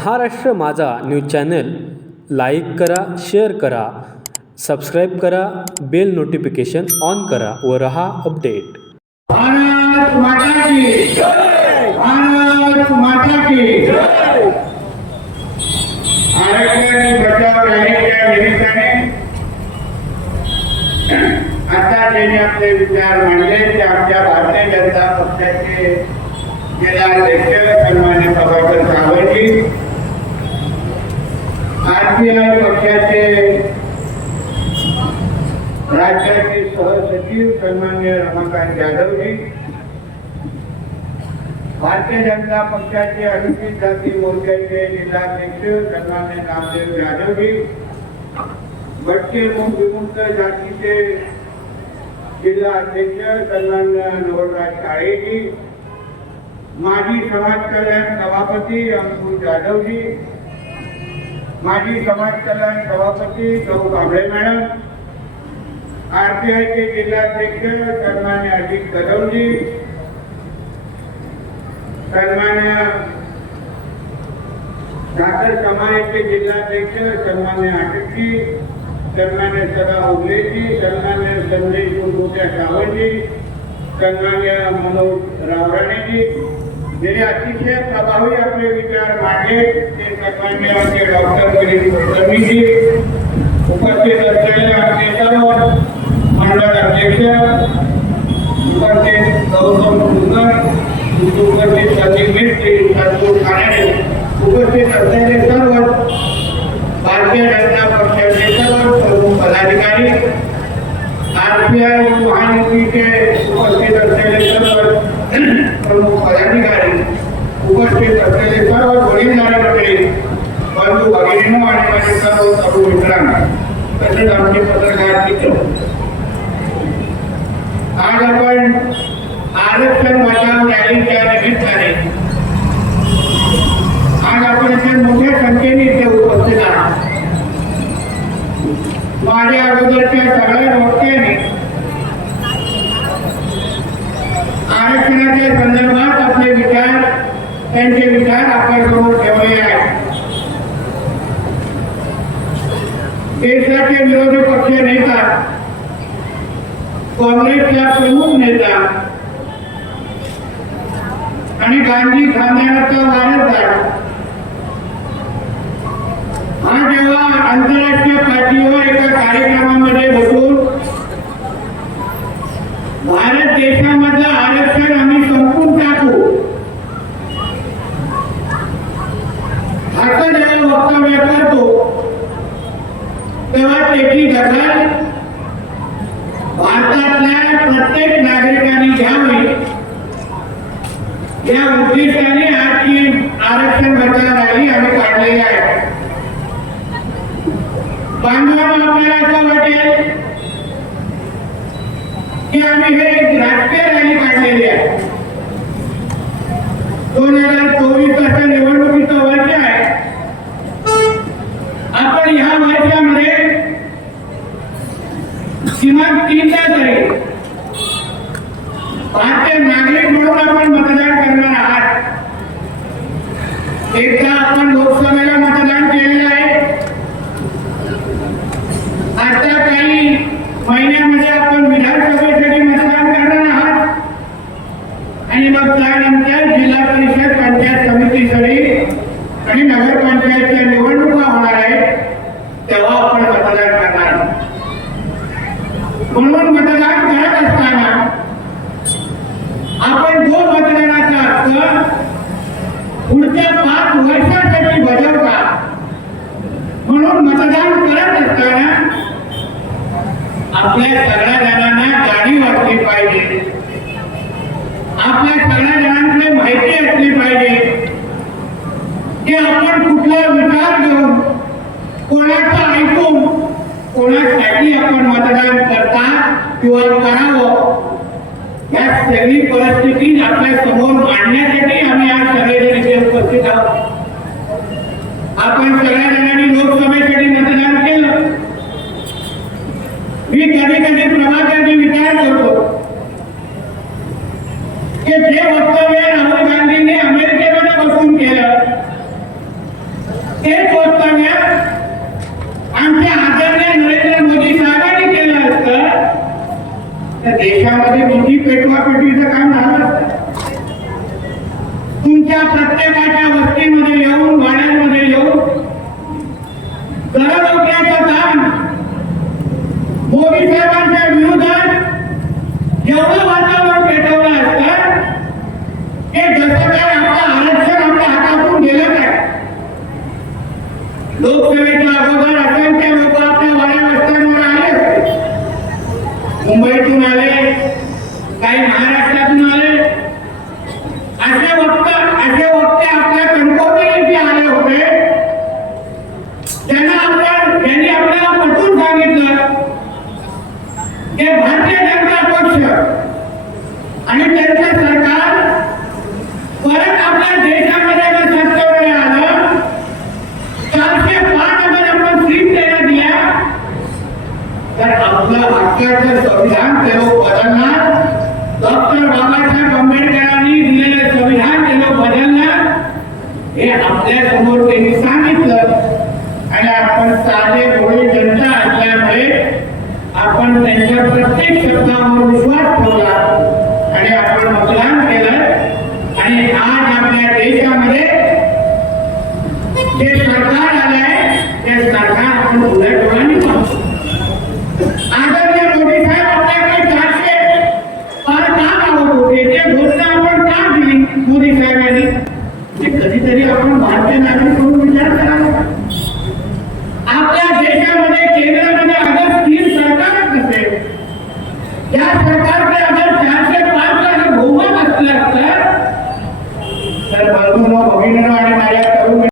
महाराष्ट्र माझा news channel like करा, share करा, सबस्क्राईब करा, बेल नोटिफिकेशन ऑन करा व रहा अपडेट. भारत माता की जय. भारत माता की जय. आरक्षण बचाव रॅलीच्या निमित्ताने आता ज्यांनी आपले विचार मांडले ते आमच्या भारतीय जनता पक्षाचे जिल्हाध्यक्ष सन्माननीय प्रभाकर सावंतजी, आरपीआय पक्षाचे राज्याचे सहसचिव सन्माननीय रमाकांत जाधवजी, भारतीय जनता पक्षाचे अनुसूचित जाती मोर्चाचे जिल्हाध्यक्ष सन्माननीय नामदेव जाधवजी, भटके विमुक्त जातीचे जिल्हाध्यक्ष सन्माननीय नवलराज काळेजी, माजी समाज कल्याण सभापती अंकुश जाधवजी, माजी समाज कल्याण सभापती सौ कांबळे मॅडम, आरपीआयचे जिल्हाध्यक्ष सन्मान्य अजित कदमजी, सन्मान्य साखर समाजाचे जिल्हाध्यक्ष सन्मान्य आटकजी, सन्मान्य सदा उगलेजी, सन्मान्य संजय कुलगुट्या सावंतजी, सन्मान्य मनोज रावराणेजी, ज्यांनी अतिशय प्रभावी आपले विचार मांडले ते सन्मान्य आमचे डॉक्टर गिरीश कुलकर्णीजी, उपस्थित असलेले आमचे सर्व मंडळ अध्यक्ष, उपस्थित गौतम सुंदर, उपस्थित सचिन मिस्त्री, संतोष कानडे, उपस्थित असलेले सर्व भारतीय जनता पक्षाचे सर्व प्रमुख पदाधिकारी, आरपीआय महायुतीचे उपस्थित असलेले सर्व प्रमुख पदाधिकारी, उपस्थित असलेले सर्व वडीलधारी मंडळी, बंधू भगिनींनो आणि माझे सर्व तरुण मित्रांनो, तसेच आमचे पत्रकार मित्र, आज आपण आरक्षण बचाव रॅलीच्या निमित्ताने आज आपण इथे मोठ्या संख्येने इथे उपस्थित आहात. माझ्या अगोदरच्या सगळ्या वक्त्यांनी आरक्षणाच्या संदर्भात आपले विचार त्यांचे विचार आपल्यासमोर ठेवले आहेत. देशाचे विरोधी पक्ष नेता, काँग्रेसचा प्रमुख नेता आणि गांधी खानदानाचा वारसदार हा जेव्हा आंतरराष्ट्रीय पातळीवर एका कार्यक्रमामध्ये बसून भारत देशामधलं आरक्षण आम्ही संपून टाकू असं जेव्हा वक्तव्य करतो तेव्हा त्याची दखल भारतातल्या प्रत्येक नागरिकांनी घ्यावी या उद्देशाने आजची आरक्षण बचाव रॅली आम्ही काढलेली आहे. बांधवांना आपल्याला असं वाटेल की आम्ही हे एक राजकीय रॅली काढलेली आहे. 2024 निवडणुकीचं वर्ष आहे. आपण ह्या वर्षामध्ये किमान 3दा तरी भारतीय नागरिक म्हणून आपण मतदान करणार आहात. एकदा आपण लोकसभेला मतदान केलेलं आहे. आता काही महिन्यामध्ये आपण विधानसभेसाठी मतदान करणार आहात आणि मग त्यानंतर जिल्हा परिषद पंचायत समितीसाठी आणि नगरपंचायतच्या निवडणुका होणार आहेत तेव्हा आपण मतदान करणार आहोत. म्हणून मतदान करत असताना आपण जो मतदानाचा हक्क पुढच्या 5 वर्षांसाठी बजावता म्हणून मतदान करत असताना आपल्या सगळ्या जणांना जाणीव असली पाहिजे, आपल्या सगळ्या जणांकडे माहिती असली पाहिजे की आपण कुठला विचार घेऊन कोणाचा ऐकून कोणासाठी आपण मतदान करता किंवा करावं या सगळी परिस्थिती आपल्या समोर मांडण्यासाठी आम्ही आज सगळेजण इथे उपस्थित आहोत. आपण सगळ्या जणांनी लोकसभेसाठी मतदान केलं. मी कधी कधी प्रभाकरजी विचार करतो की जे वक्तव्य राहुल गांधींनी अमेरिकेमध्ये बसून केलं हेच वक्तव्य आमच्या आदरणीय नरेंद्र मोदी साहेबांनी केलं असतं तर देशामध्ये मोठी पेटवापेटीचं काम झालं असतं. तुमच्या प्रत्येकाच्या वस्तीमध्ये येऊन वाड्यांमध्ये येऊन घर रोखण्याचं काम मोदी साहेबांच्या विरोधात एवढं वातावरण पेटवलं असतं की जसं काय आपलं आरक्षण आपल्या हातातून गेलं काय. लोकसभेच्या अगोदर असंख्य लोक आपल्या वाड्या वस्त्यांवर आले होते. मुंबईतून आले, काही महाराष्ट्रातून आले, असे वक्ते आपल्या कणकवलीचे आले होते. त्यांनी आपल्याला पटवून सांगितलं की भारतीय जनता पक्ष आणि त्यांचं सरकार परत आपल्या देशामध्ये जर सत्तेवर आलं 405 मध्ये आपण सीट देण्यात दिल्या तर आपलं हक्काचं संविधान ते लोक बदलणार. डॉक्टर बाबासाहेब आंबेडकरांनी दिलेलं संविधान ते लोक बदलणार हे आपल्या समोर त्यांनी सांगितलं. आणि आपण साधे भोळे जनता असल्यामुळे आपण त्यांच्या प्रत्येक शब्दावर विश्वास ठेवला आणि आपण मतदान केलं. आणि आज आपल्या देशामध्ये जे सरकार आलंय ते सरकार आपण उद्या डोळ्यांनी पाहतो. आदरणीय मोदी साहेब आपल्याकडे 400 पार का लावत होते ते घोषणा आपण का दिली मोदी साहेबांनी ते कधीतरी आपण भारतीय नागरिक म्हणून विचार करावा. आपल्या देशामध्ये केंद्रामध्ये अगर स्थिर सरकारच नसेल, या सरकारकडे अगर 405 चा बहुमत असलं असतं तर बंधूंनो भगिनींनो आणि माझ्या